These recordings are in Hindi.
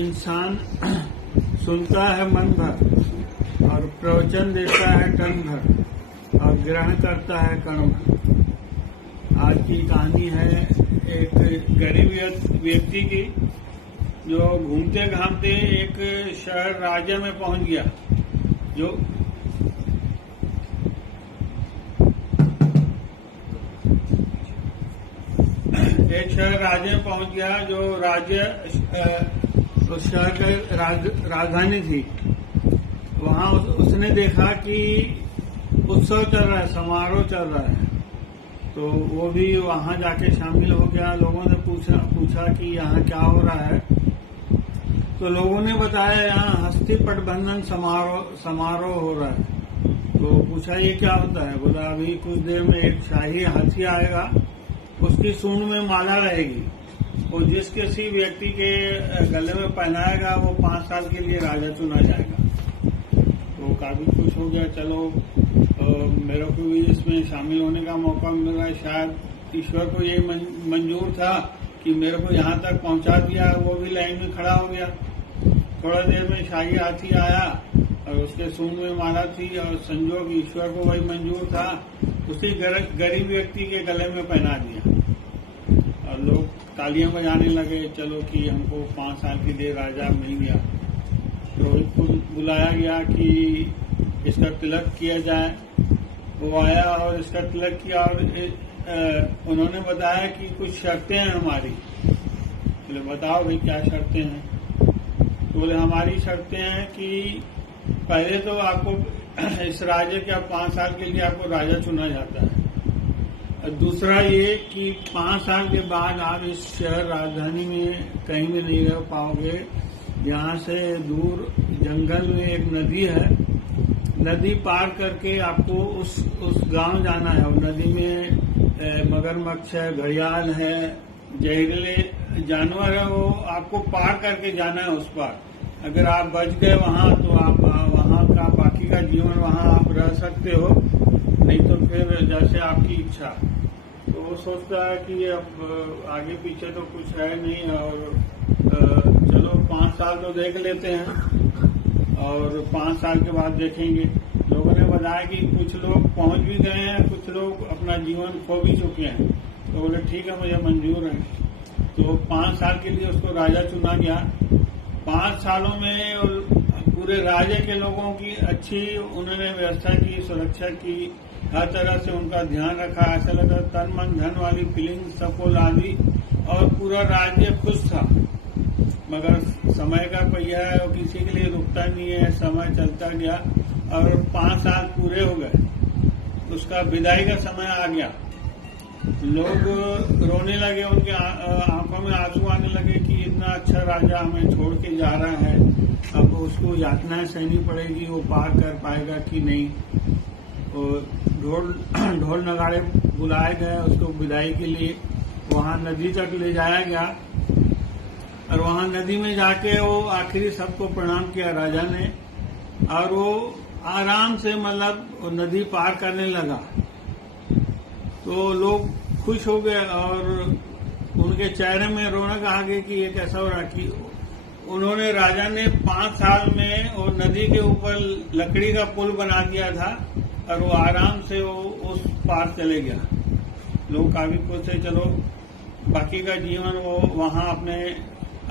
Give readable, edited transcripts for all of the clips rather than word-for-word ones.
इंसान सुनता है मन भर और प्रवचन देता है टन भर और ग्रहण करता है कण भर। आज की कहानी है एक गरीब व्यक्ति की जो घूमते घामते एक शहर राज्य में पहुंच गया। जो एक शहर राज्य में पहुंच गया जो राज्य उस शहर की राजधानी थी। वहां उसने देखा कि उत्सव चल रहा है, समारोह चल रहा है, तो वो भी वहां जाके शामिल हो गया। लोगों ने पूछा कि यहाँ क्या हो रहा है, तो लोगों ने बताया यहाँ हस्ती पटबंधन समारोह हो रहा है। तो पूछा ये क्या होता है? बोला अभी कुछ देर में एक शाही हाथी आएगा, उसकी सूंड में माला रहेगी और जिस किसी व्यक्ति के गले में पहनाएगा वो 5 साल के लिए राजा चुना जाएगा। तो काफी खुश हो गया, चलो मेरे को भी इसमें शामिल होने का मौका मिल रहा है। शायद ईश्वर को ये मंजूर था कि मेरे को यहाँ तक पहुँचा दिया। वो भी लाइन में खड़ा हो गया। थोड़ा देर में शाही हाथी आया और उसके सूंड में माला थी और संजोग ईश्वर को वही मंजूर था, उसी गरीब व्यक्ति के गले में पहना दिया और लोग तालियां बजाने लगे, चलो कि हमको 5 साल के लिए राजा मिल गया। रोहित को बुलाया गया कि इसका तिलक किया जाए। वो आया और इसका तिलक किया और उन्होंने बताया कि कुछ शर्तें हैं हमारी। बोले बताओ भाई क्या शर्तें हैं? तो बोले हमारी शर्तें हैं कि पहले तो आपको इस राज्य के 5 साल के लिए आपको राजा चुना जाता है। और दूसरा ये कि 5 साल के बाद आप इस शहर राजधानी में कहीं भी नहीं रह पाओगे। यहाँ से दूर जंगल में एक नदी है, नदी पार करके आपको उस गांव जाना है। और नदी में मगरमच्छ है, घड़ियाल है, जहरीले जानवर है, वो आपको पार करके जाना है उस पार। अगर आप बच गए वहां तो आप वहां का बाकी का जीवन वहां आप रह सकते हो, नहीं तो फिर जैसे आपकी इच्छा। तो वो सोचता है कि अब आगे पीछे तो कुछ है नहीं और चलो 5 साल तो देख लेते हैं और 5 साल के बाद देखेंगे। लोगों ने बताया कि कुछ लोग पहुंच भी गए हैं, कुछ लोग अपना जीवन खो भी चुके हैं। तो बोले ठीक है मुझे मंजूर है। तो 5 साल के लिए उसको राजा चुना गया। 5 सालों में पूरे राज्य के लोगों की अच्छी उन्होंने व्यवस्था की, सुरक्षा की, हर तरह से उनका ध्यान रखा। ऐसा लगा तन मन धन वाली फीलिंग सबको ला दी और पूरा राज्य खुश था। मगर समय का पहिया है और किसी के लिए रुकता नहीं है, समय चलता गया और 5 साल पूरे हो गए। उसका विदाई का समय आ गया। लोग रोने लगे, उनके आंखों में आंसू आने लगे कि इतना अच्छा राजा हमें छोड़ के जा रहा है, अब उसको यातनाएं सहनी पड़ेगी, वो पार कर पाएगा कि नहीं। और ढोल नगाड़े बुलाए गए उसको विदाई के लिए। वहां नदी तक ले जाया गया और वहां नदी में जाके वो आखिरी सबको प्रणाम किया राजा ने और वो आराम से मतलब नदी पार करने लगा। तो लोग खुश हो गए और उनके चेहरे में रौनक आ गई कि ये कैसा हो रहा कि उन्होंने राजा ने 5 साल में वो नदी के ऊपर लकड़ी का पुल बना दिया था और वो आराम से वो उस पार चले गया। लोग काफी खुश थे, चलो बाकी का जीवन वो वहां अपने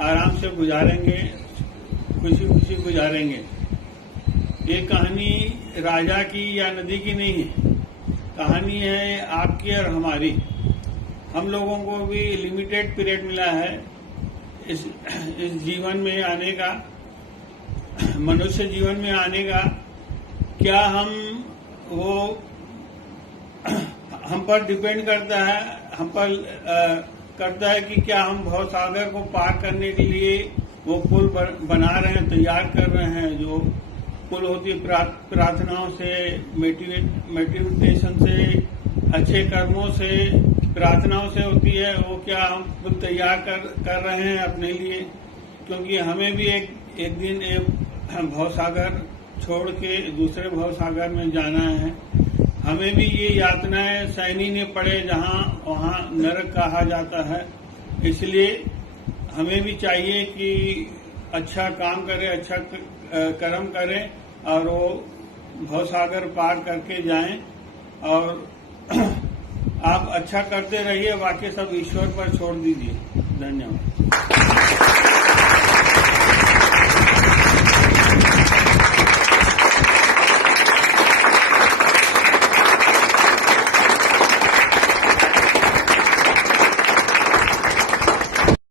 आराम से गुजारेंगे, खुशी खुशी गुजारेंगे। ये कहानी राजा की या नदी की नहीं है, कहानी है आपकी और हमारी। हम लोगों को भी लिमिटेड पीरियड मिला है इस जीवन में आने का, मनुष्य जीवन में आने का। क्या हम पर डिपेंड करता है, हम पर करता है कि क्या हम भवसागर को पार करने के लिए वो पुल बना रहे हैं, तैयार कर रहे हैं। जो पुल होती है प्रार्थनाओं से, मेडिटेशन से, अच्छे कर्मों से, प्रार्थनाओं से होती है, वो क्या हम पुल तैयार कर रहे हैं अपने लिए? क्योंकि हमें भी एक दिन भवसागर छोड़ के दूसरे भवसागर में जाना है। हमें भी ये यातनाएं सहनी ने पड़े, वहाँ नरक कहा जाता है। इसलिए हमें भी चाहिए कि अच्छा काम करें, अच्छा कर्म करें और वो भवसागर पार करके जाएं। और आप अच्छा करते रहिए, बाकी सब ईश्वर पर छोड़ दीजिए। धन्यवाद।